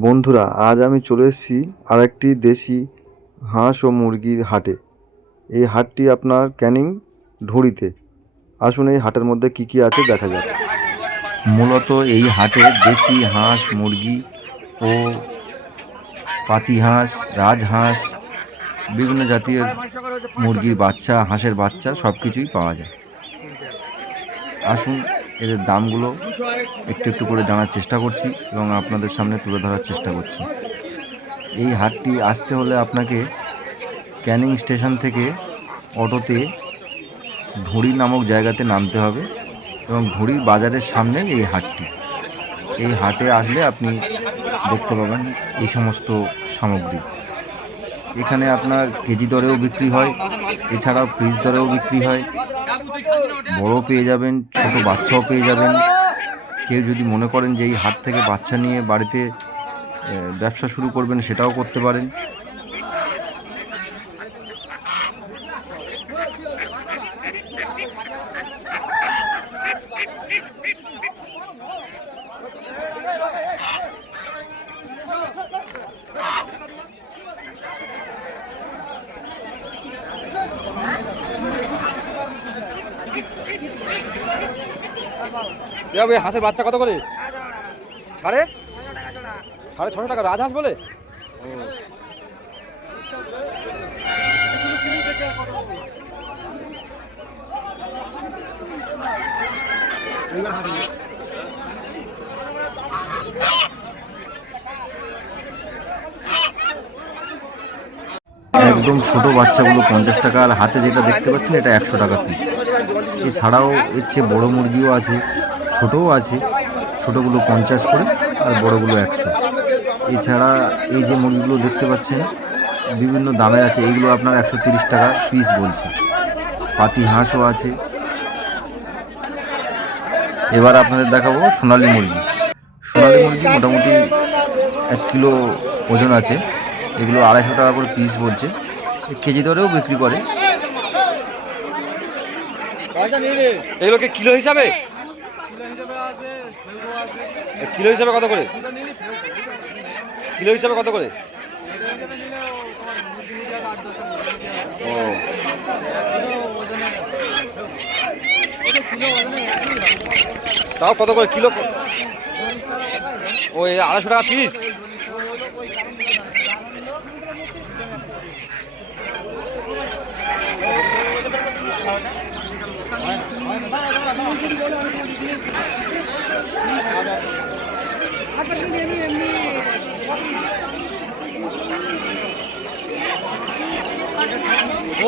বন্ধুরা, আজ আমি চলে এসেছি আরেকটি দেশি হাঁস ও মুরগির হাটে। এই হাটটি আপনার ক্যানিং ঢুঁড়িতে। আসুন এই হাটের মধ্যে কি কি আছে দেখা যাক। মূলত এই হাটে দেশি হাঁস, মুরগি ও পাতি হাঁস, রাজহাঁস, বিভিন্ন জাতীয় মুরগির বাচ্চা, হাঁসের বাচ্চা সব কিছুই পাওয়া যায়। আসুন এদের দামগুলো একটু একটু করে জানার চেষ্টা করছি এবং আপনাদের সামনে তুলে ধরার চেষ্টা করছি। এই হাটটি আসতে হলে আপনাকে ক্যানিং স্টেশন থেকে অটোতে ঢুঁড়ি নামক জায়গাতে নামতে হবে এবং ঢুঁড়ির বাজারের সামনেই এই হাটটি। এই হাটে আসলে আপনি দেখতে পাবেন এই সমস্ত সামগ্রী। এখানে আপনার কেজি দরেও বিক্রি হয়, এছাড়াও পিস দরেও বিক্রি হয়। বড় পেয়ে যাবেন, ছোট বাচ্চাও পেয়ে যাবেন। কেউ যদি মনে করেন যে এই হাট থেকে বাচ্চা নিয়ে বাড়িতে ব্যবসা শুরু করবেন, সেটাও করতে পারেন। হাঁসের বাচ্চা কত করে? সাড়ে 600 টাকা। রাজহাঁস বলে? একদম ছোট বাচ্চাগুলো 50 টাকা, আর হাতে যেটা দেখতে পাচ্ছেন এটা 100 টাকা পিস। এছাড়াও এর চেয়ে বড়ো মুরগিও আছে, ছোটও আছে। ছোটোগুলো 50 করে আর বড়োগুলো 100। এছাড়া এই যে মুরগিগুলো দেখতে পাচ্ছেন বিভিন্ন দামের আছে, এইগুলো আপনার 130 টাকা পিস বলছে। পাতি হাঁসও আছে। এবার আপনাদের দেখাবো সোনালী মুরগি। সোনালী মুরগি মোটামুটি 1 কিলো ওজন আছে। এগুলো 250 টাকা করে পিস বলছে, কেজি দরেও বিক্রি করে। এগুলোকে কিলো হিসাবে? কিলো হিসাবে কত করে? কিলো হিসাবে কত করে? ও, তাও কত করে কিলো? ওই 250 টাকা পিস।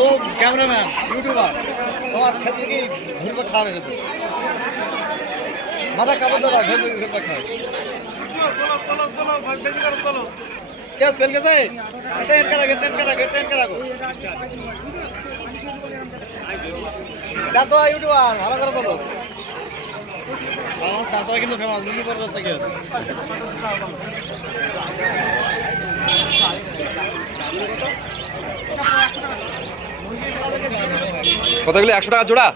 ও ক্যামেরাম্যান, ইউটিউবার, তোমার ক্ষেত্রে কি ঘুরবে খাওয়া গেছে? মাথা কাপড় দাদা ঘুরবে খাওয়া क्या स्पेल कैसा है? टेन करा चासो यूट्यूबर ভালো করে বলো। আমার চাচা কিন্তু ফেমাস, মুনি পর রাস্তা কি আছে? কতগুলো? 100 টাকা জোড়া।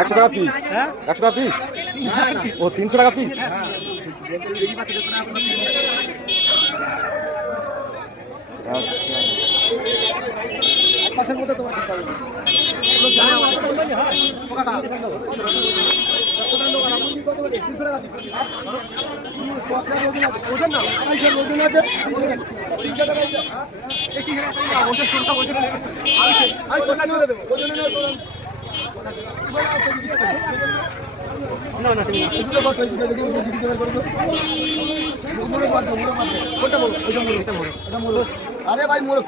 একশো টাকা পিস। 100 টাকা পিস? ও 300 টাকা পিস। আচ্ছা আরে ভাই মোর